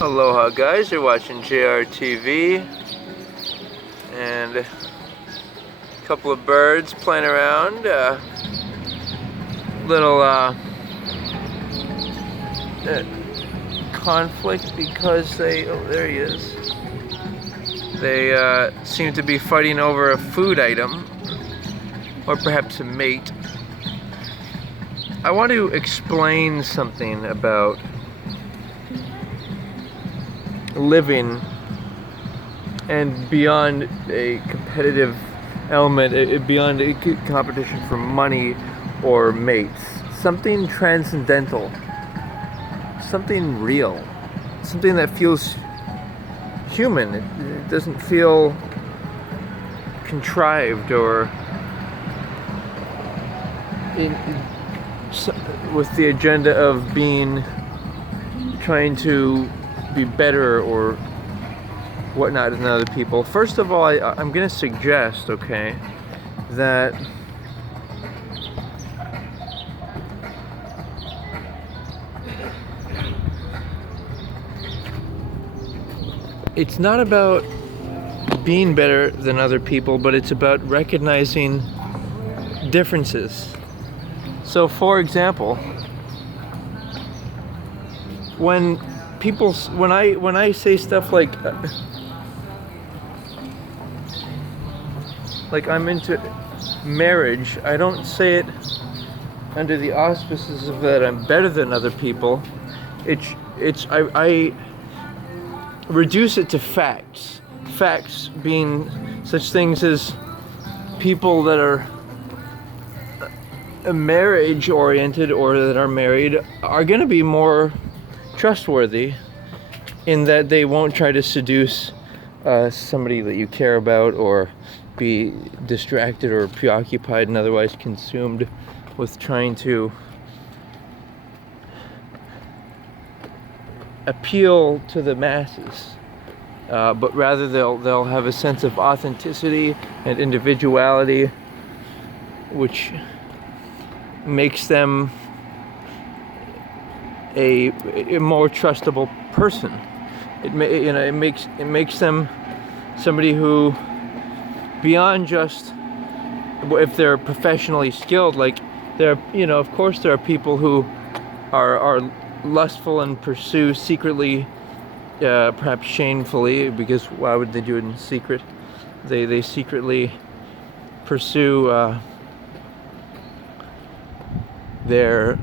Aloha guys, you're watching JRTV and a couple of birds playing around. Little conflict because oh, there he is. They seem to be fighting over a food item, or perhaps a mate. I want to explain something about living and beyond a competitive element, beyond a competition for money or mates. Something transcendental, something real, something that feels human. It doesn't feel contrived or with the agenda of trying to be better or whatnot than other people. First of all, I'm going to suggest, okay, that it's not about being better than other people, but it's about recognizing differences. So, for example, when I say stuff like I'm into marriage, I don't say it under the auspices of that I'm better than other people. I reduce it to facts. Facts being such things as people that are marriage oriented or that are married are going to be more trustworthy in that they won't try to seduce somebody that you care about or be distracted or preoccupied and otherwise consumed with trying to appeal to the masses, but rather they'll have a sense of authenticity and individuality, which makes them a more trustable person. It makes them somebody who, beyond just if they're professionally skilled, like of course there are people who are lustful and pursue secretly, perhaps shamefully, because why would they do it in secret? They secretly pursue their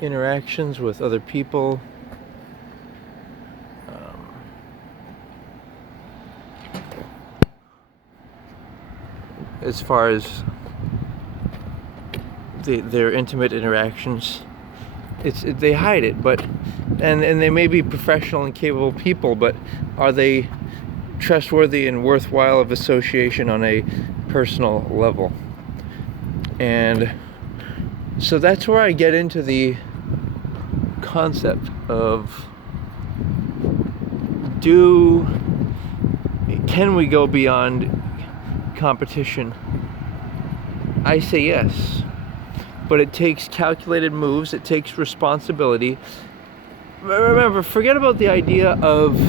interactions with other people. As far as their intimate interactions, they hide it, but and they may be professional and capable people, but are they trustworthy and worthwhile of association on a personal level? And so that's where I get into the concept of can we go beyond competition? I say yes, but it takes calculated moves, it takes responsibility. Remember, forget about the idea of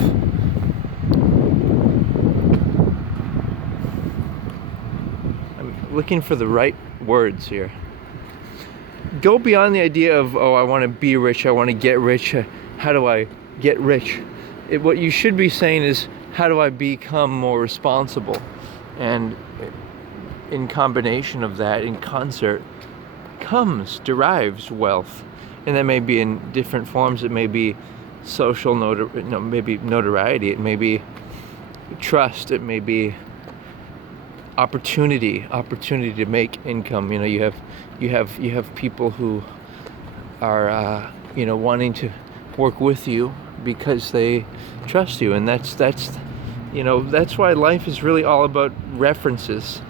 I'm looking for the right words here. Go beyond the idea of, I want to be rich, I want to get rich. How do I get rich? What you should be saying is, how do I become more responsible? And in combination of that, in concert, derives wealth. And that may be in different forms. It may be social maybe notoriety. It may be trust. It may be opportunity to make income. You have people who are wanting to work with you because they trust you, and that's why life is really all about references.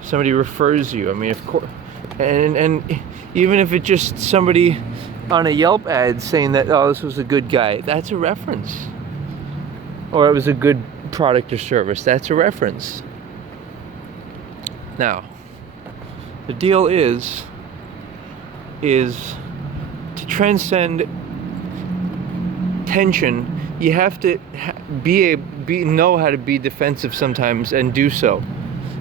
Somebody refers you. I mean, of course, and even if it's just somebody on a Yelp ad saying that, this was a good guy, that's a reference. Or it was a good product or service, that's a reference. Now, the deal is transcend tension, you have to know how to be defensive sometimes and do so,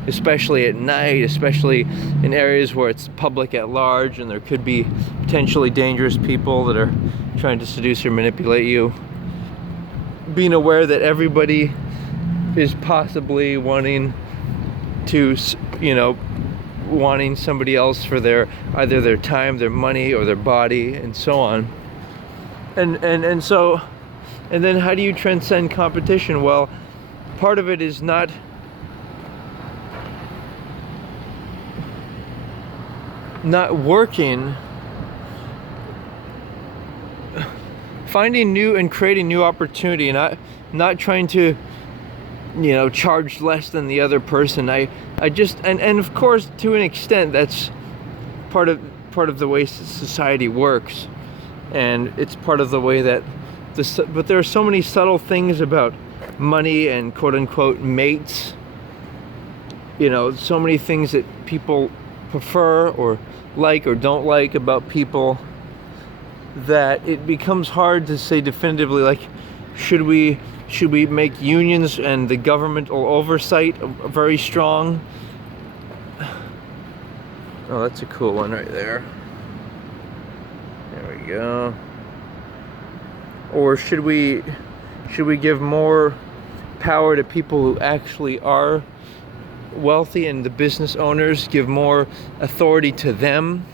especially at night, especially in areas where it's public at large and there could be potentially dangerous people that are trying to seduce or manipulate you. Being aware that everybody is possibly wanting to, wanting somebody else for either their time, their money, or their body, and so on. And so, and then how do you transcend competition? Well, part of it is not working, finding new and creating new opportunity, not trying to, charge less than the other person. I just, and of course, to an extent, that's part of the way society works, and it's part of the way that but there are so many subtle things about money and quote unquote mates, so many things that people prefer or like or don't like about people, that it becomes hard to say definitively, like, should we make unions and the governmental oversight very strong? Oh, that's a cool one right there. There we go. Or should we give more power to people who actually are wealthy, and the business owners give more authority to them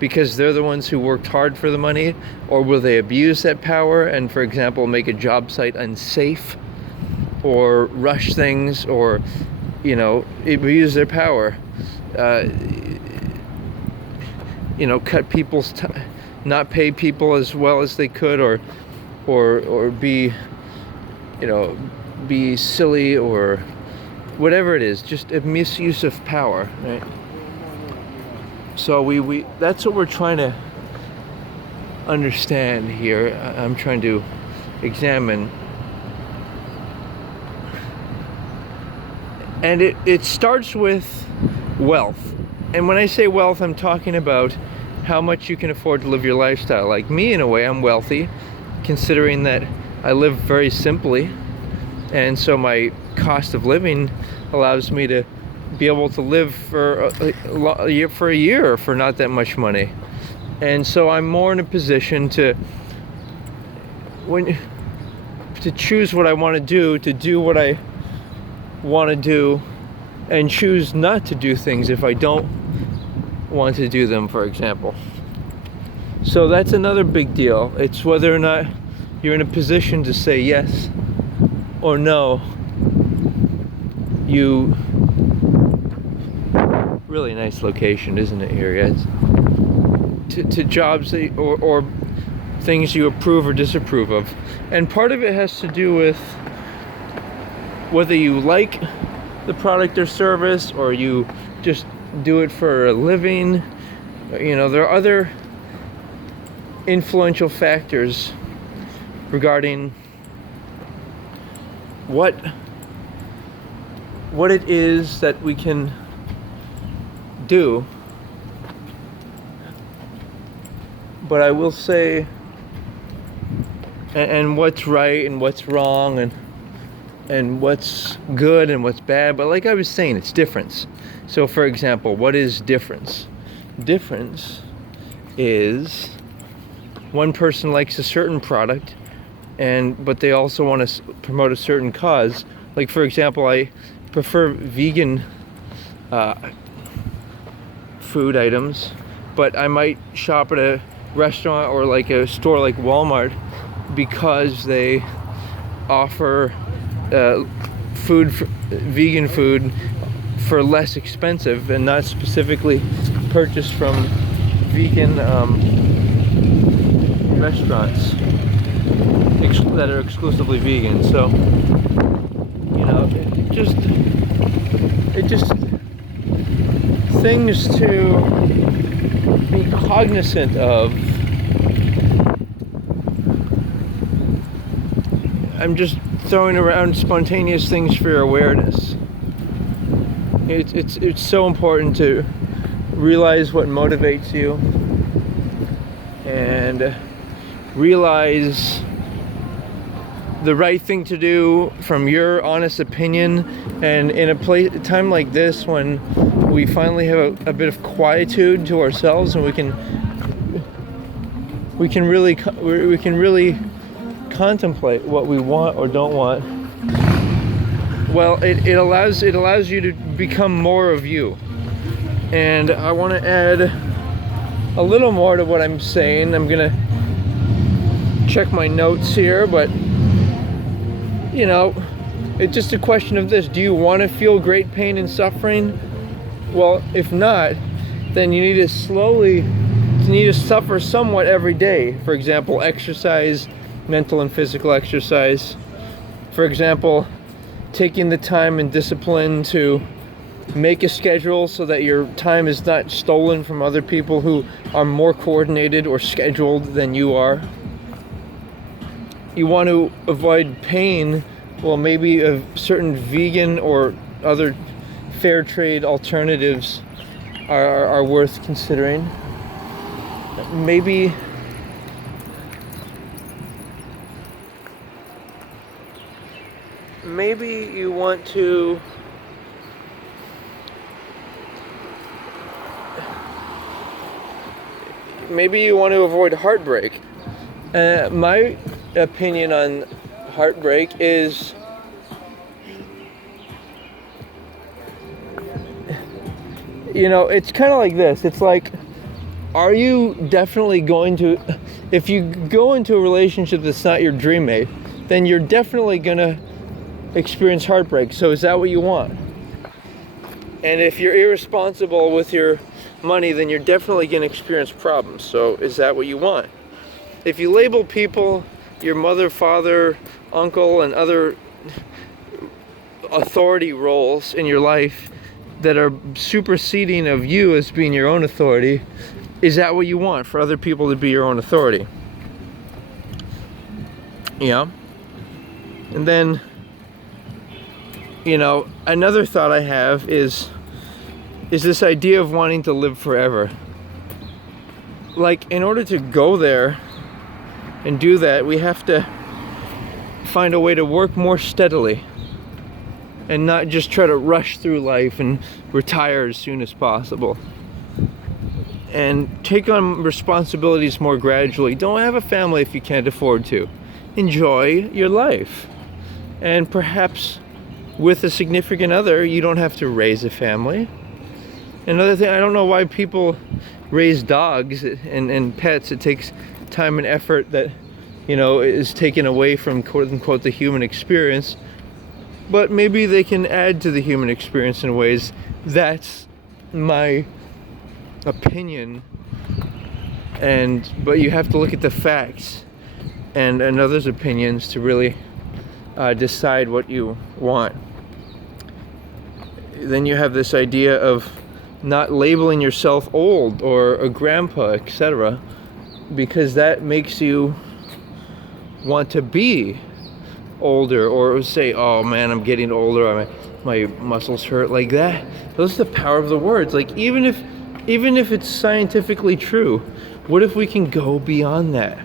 because they're the ones who worked hard for the money? Or will they abuse that power and, for example, make a job site unsafe, or rush things, or abuse their power, cut people's time, not pay people as well as they could, or be be silly, or whatever it is, just a misuse of power, right? So we that's what we're trying to understand here. I'm trying to examine, and it starts with wealth. And when I say wealth, I'm talking about how much you can afford to live your lifestyle. Like me, in a way, I'm wealthy, considering that I live very simply, and so my cost of living allows me to be able to live for a year for not that much money. And so I'm more in a position to choose what I want to do what I want to do, and choose not to do things if I don't want to do them, for example. So that's another big deal. It's whether or not you're in a position to say yes or no. Really nice location, isn't it, here? Yeah, to jobs or things you approve or disapprove of. And part of it has to do with whether you like the product or service, or you just do it for a living. There are other influential factors regarding what it is that we can do. But I will say, and what's right and what's wrong, and what's good and what's bad. But like I was saying, it's difference. So for example, what is difference? Difference is one person likes a certain product, but they also want to promote a certain cause. Like, for example, I prefer vegan food items, but I might shop at a restaurant or like a store like Walmart because they offer vegan food for less expensive, and not specifically purchased from vegan restaurants that are exclusively vegan. So it just things to be cognizant of. I'm just throwing around spontaneous things for your awareness. It's so important to realize what motivates you, and and realize the right thing to do from your honest opinion. And in a time like this, when we finally have a bit of quietude to ourselves, and we can really contemplate what we want or don't want, well, it allows you to become more of you. And I want to add a little more to what I'm saying. I'm gonna check my notes here, but you know, it's just a question of this: do you want to feel great pain and suffering? Well, if not, then you need to suffer somewhat every day. For example, exercise, mental and physical exercise. For example, taking the time and discipline to make a schedule so that your time is not stolen from other people who are more coordinated or scheduled than you are. You want to avoid pain, well, maybe a certain vegan or other fair trade alternatives are worth considering. Maybe you want to avoid heartbreak. My opinion on heartbreak is, you know, it's kind of like this. It's like, are you definitely going to, if you go into a relationship that's not your dream mate, then you're definitely going to experience heartbreak. So is that what you want? And if you're irresponsible with your money, then you're definitely going to experience problems. So is that what you want? If you label people, your mother, father, uncle, and other authority roles in your life that are superseding of you as being your own authority, is that what you want, for other people to be your own authority? Yeah. And then, you know, another thought I have is this idea of wanting to live forever. Like, in order to go there and do that, we have to find a way to work more steadily and not just try to rush through life and retire as soon as possible. And take on responsibilities more gradually. Don't have a family if you can't afford to. Enjoy your life. And perhaps with a significant other, you don't have to raise a family. Another thing, I don't know why people raise dogs and pets. It takes time and effort that, you know, is taken away from quote unquote the human experience. But maybe they can add to the human experience in ways. That's my opinion. But you have to look at the facts and others' opinions to really decide what you want. Then you have this idea of not labeling yourself old or a grandpa, etc., because that makes you want to be older, or say, oh man, I'm getting older, my muscles hurt, like that. Those are the power of the words. Like, even if it's scientifically true, what if we can go beyond that,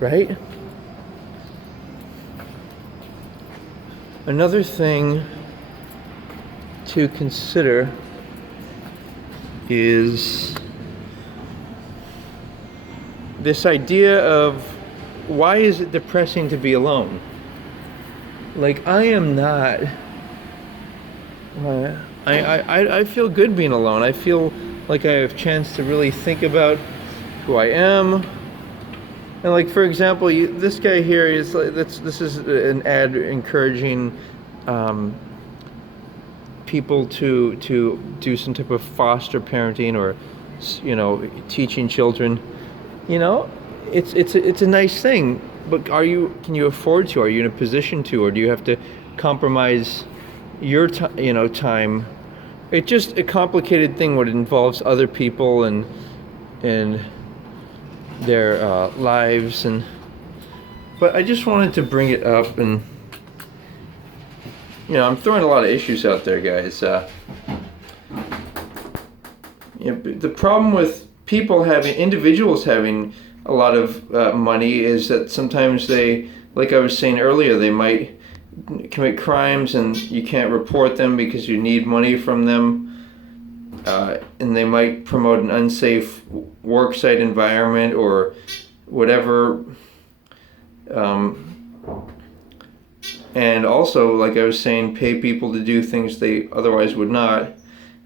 right? Another thing to consider is this idea of, why is it depressing to be alone? Like, I am not, I feel good being alone. I feel like I have a chance to really think about who I am. And like, for example, this guy here is like, this is an ad encouraging people to do some type of foster parenting, or, you know, teaching children. You know, it's a nice thing, but can you afford to? Are you in a position to, or do you have to compromise your time? It's just a complicated thing when it involves other people and their lives, but I just wanted to bring it up. And you know, I'm throwing a lot of issues out there, guys. You know, the problem with individuals having a lot of money is that sometimes they, like I was saying earlier, they might commit crimes and you can't report them because you need money from them. And they might promote an unsafe worksite environment or whatever. And also, like I was saying, pay people to do things they otherwise would not.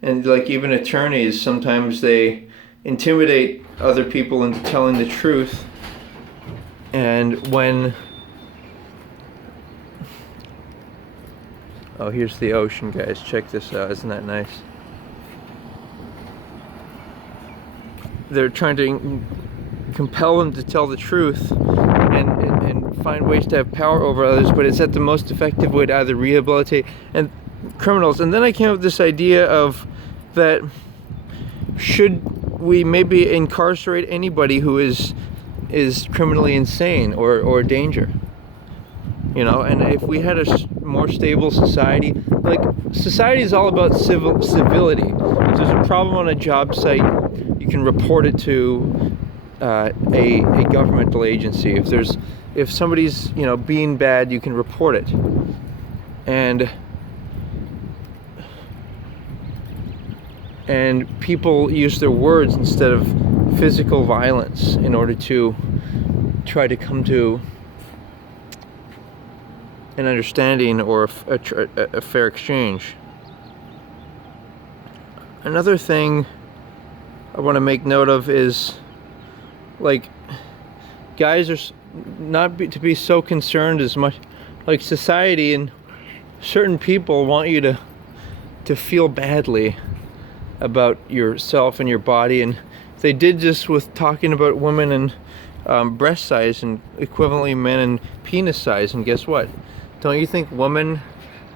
And like even attorneys, sometimes they intimidate other people into telling the truth. And when... Oh, here's the ocean, guys. Check this out. Isn't that nice? They're trying to compel them to tell the truth and find ways to have power over others, but it's at the most effective way to either rehabilitate and criminals. And then I came up with this idea of that should we maybe incarcerate anybody who is criminally insane or a danger? You know, and if we had a more stable society, like society is all about civility. If there's a problem on a job site, you can report it to a governmental agency. If somebody's, you know, being bad, you can report it. And people use their words instead of physical violence in order to try to come to an understanding or a fair exchange. Another thing I want to make note of is, like, guys are not to be so concerned as much, like society and certain people want you to feel badly about yourself and your body, and they did this with talking about women and breast size and equivalently men and penis size. And guess what? Don't you think women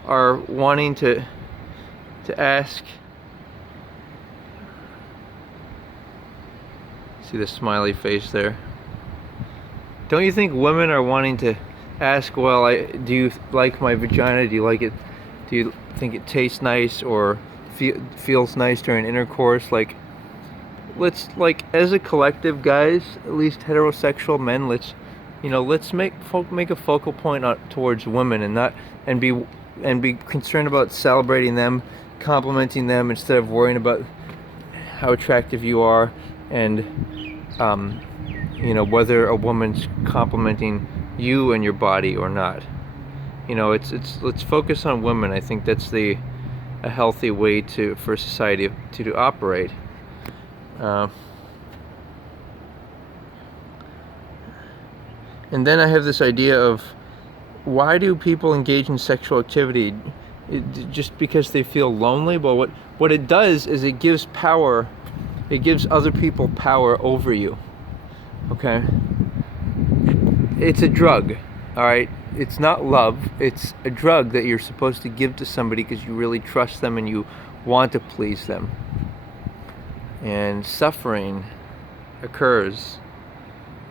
are wanting to ask? See the smiley face there? Don't you think women are wanting to ask, well, do you like my vagina? Do you like it? Do you think it tastes nice or feels nice during intercourse? Like, let's, like, as a collective, guys, at least heterosexual men, let's make a focal point towards women and be concerned about celebrating them, complimenting them instead of worrying about how attractive you are and you know, whether a woman's complimenting you and your body or not. You know, let's focus on women. I think that's a healthy way for society to operate. And then I have this idea of, why do people engage in sexual activity? Just because they feel lonely? Well, what it does is it gives power. It gives other people power over you. Okay? It's a drug, all right? It's not love. It's a drug that you're supposed to give to somebody because you really trust them and you want to please them. And suffering occurs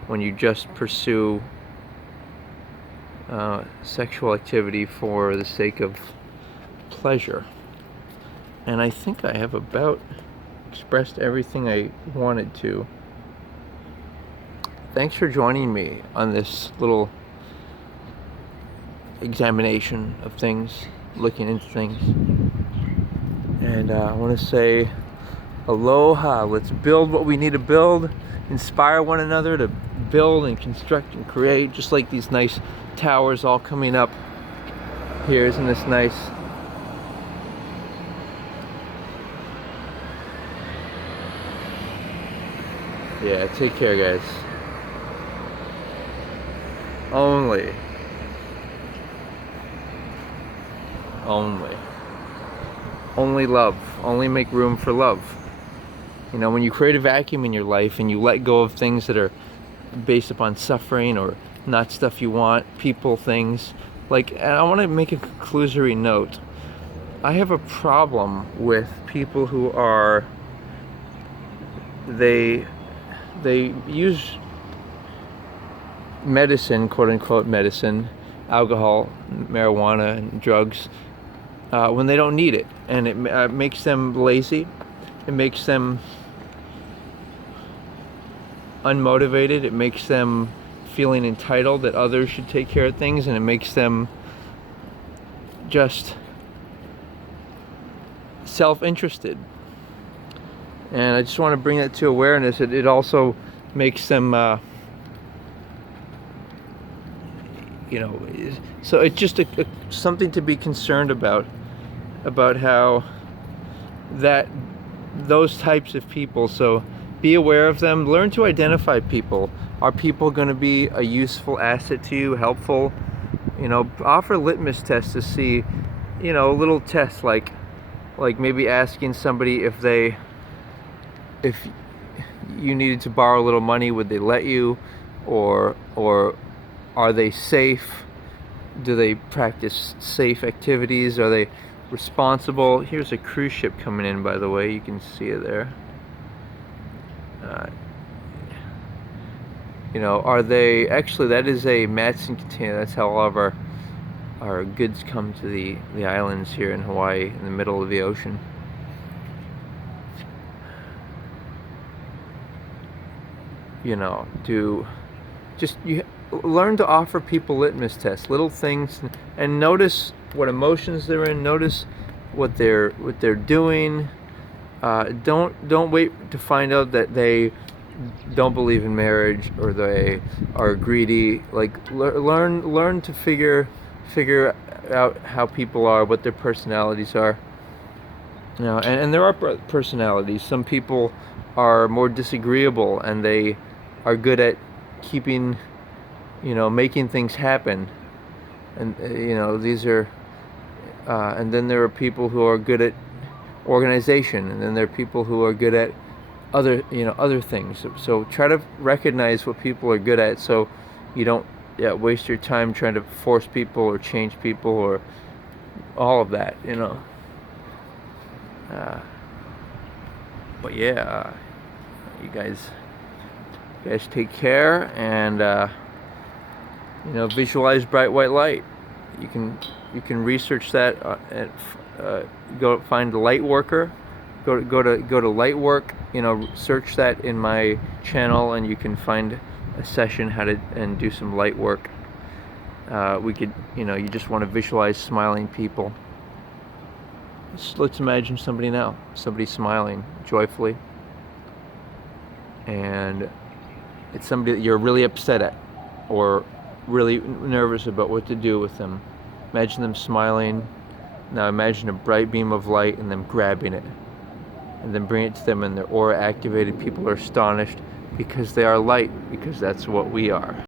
when you just pursue sexual activity for the sake of pleasure. And I think I have about expressed everything I wanted to. Thanks for joining me on this little examination of things, looking into things. And I want to say aloha. Let's build what we need to build, inspire one another to build and construct and create, just like these nice towers all coming up here. Isn't this nice? Yeah, take care, guys. Only love. Only make room for love. You know, when you create a vacuum in your life and you let go of things that are based upon suffering or not stuff you want, people, things, like, and I want to make a conclusory note. I have a problem with people who are, they use medicine, quote unquote medicine, alcohol, marijuana, and drugs when they don't need it, and it makes them lazy. It makes them unmotivated. It makes them feeling entitled that others should take care of things, and it makes them just self-interested. And I just want to bring that to awareness. It also makes them, so it's just something to be concerned about how those types of people. So be aware of them. Learn to identify people. Are people going to be a useful asset to you, helpful? Offer litmus tests to see, a little test like maybe asking somebody if you needed to borrow a little money, would they let you, or are they safe? Do they practice safe activities? Are they responsible? Here's a cruise ship coming in, by the way. You can see it there. Are they actually? That is a Matson container. That's how all of our goods come to the islands here in Hawaii, in the middle of the ocean. You learn to offer people litmus tests, little things, and notice what emotions they're in. Notice what they're doing. Don't wait to find out that they don't believe in marriage or they are greedy. Learn to figure out how people are, what their personalities are. And there are personalities. Some people are more disagreeable, and they are good at keeping, making things happen. And these are, and then there are people who are good at organization, and then there are people who are good at other things. So try to recognize what people are good at, so you don't waste your time trying to force people or change people or all of that. But yeah, you guys take care, and visualize bright white light. You can research that go find a light worker. Go to light work. Search that in my channel, and you can find a session and do some light work. We could, you just want to visualize smiling people. Let's imagine somebody smiling joyfully, and it's somebody that you're really upset at or really nervous about what to do with them. Imagine them smiling. Now imagine a bright beam of light and them grabbing it, and then bring it to them, and their aura activated. People are astonished because they are light, because that's what we are.